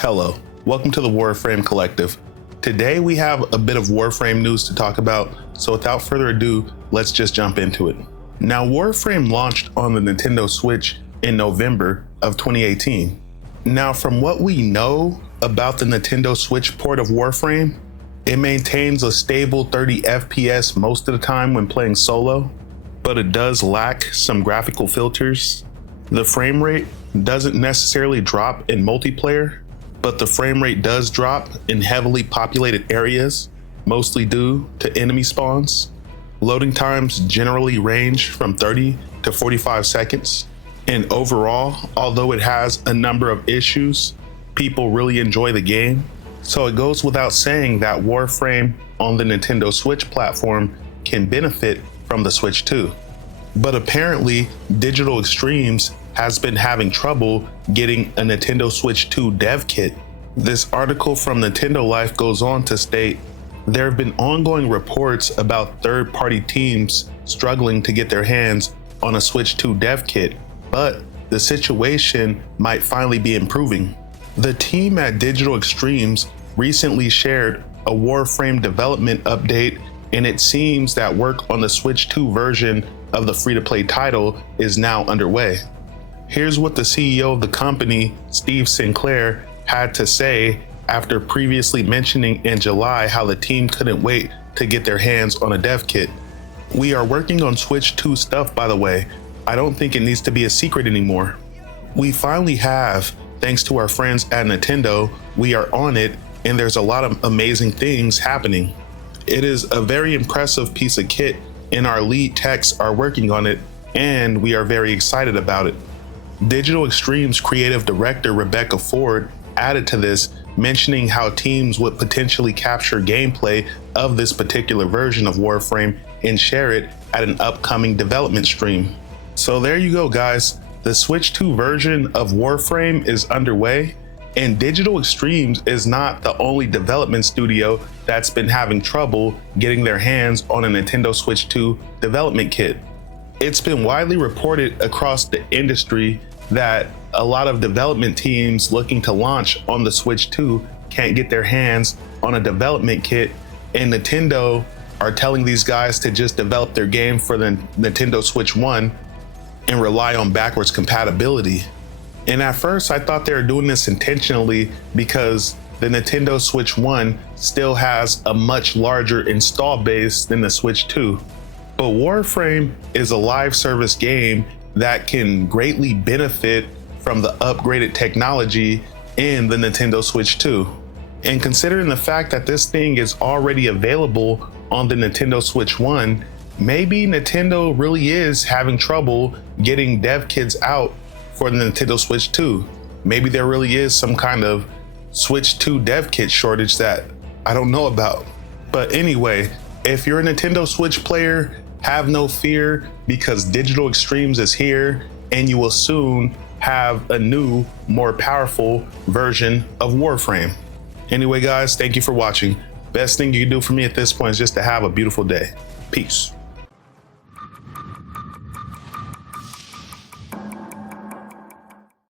Hello, welcome to the Warframe Collective. Today we have a bit of Warframe news to talk about, so without further ado, let's just jump into it. Now, Warframe launched on the Nintendo Switch in November of 2018. Now, from what we know about the Nintendo Switch port of Warframe, it maintains a stable 30 FPS most of the time when playing solo, but it does lack some graphical filters. The frame rate doesn't necessarily drop in multiplayer, but the frame rate does drop in heavily populated areas, mostly due to enemy spawns. Loading times generally range from 30 to 45 seconds. And overall, although it has a number of issues, people really enjoy the game. So it goes without saying that Warframe on the Nintendo Switch platform can benefit from the Switch 2. But apparently, Digital Extremes has been having trouble getting a Nintendo Switch 2 dev kit. This article from Nintendo Life goes on to state, there have been ongoing reports about third-party teams struggling to get their hands on a Switch 2 dev kit, but the situation might finally be improving. The team at Digital Extremes recently shared a Warframe development update, and it seems that work on the Switch 2 version of the free-to-play title is now underway. Here's what the CEO of the company, Steve Sinclair, had to say after previously mentioning in July how the team couldn't wait to get their hands on a dev kit. "We are working on Switch 2 stuff, by the way. I don't think it needs to be a secret anymore. We finally have, thanks to our friends at Nintendo, we are on it, and there's a lot of amazing things happening. It is a very impressive piece of kit, and our lead techs are working on it, and we are very excited about it." Digital Extremes creative director Rebecca Ford added to this, mentioning how teams would potentially capture gameplay of this particular version of Warframe and share it at an upcoming development stream. So there you go, guys. The Switch 2 version of Warframe is underway, and Digital Extremes is not the only development studio that's been having trouble getting their hands on a Nintendo Switch 2 development kit. It's been widely reported across the industry that a lot of development teams looking to launch on the Switch 2 can't get their hands on a development kit, and Nintendo are telling these guys to just develop their game for the Nintendo Switch 1 and rely on backwards compatibility. And at first I thought they were doing this intentionally because the Nintendo Switch 1 still has a much larger install base than the Switch 2. But Warframe is a live service game that can greatly benefit from the upgraded technology in the Nintendo Switch 2. And considering the fact that this thing is already available on the Nintendo Switch 1, maybe Nintendo really is having trouble getting dev kits out for the Nintendo Switch 2. Maybe there really is some kind of Switch 2 dev kit shortage that I don't know about. But anyway, if you're a Nintendo Switch player, have no fear because Digital Extremes is here and you will soon have a new, more powerful version of Warframe. Anyway, guys, thank you for watching. Best thing you can do for me at this point is just to have a beautiful day. Peace.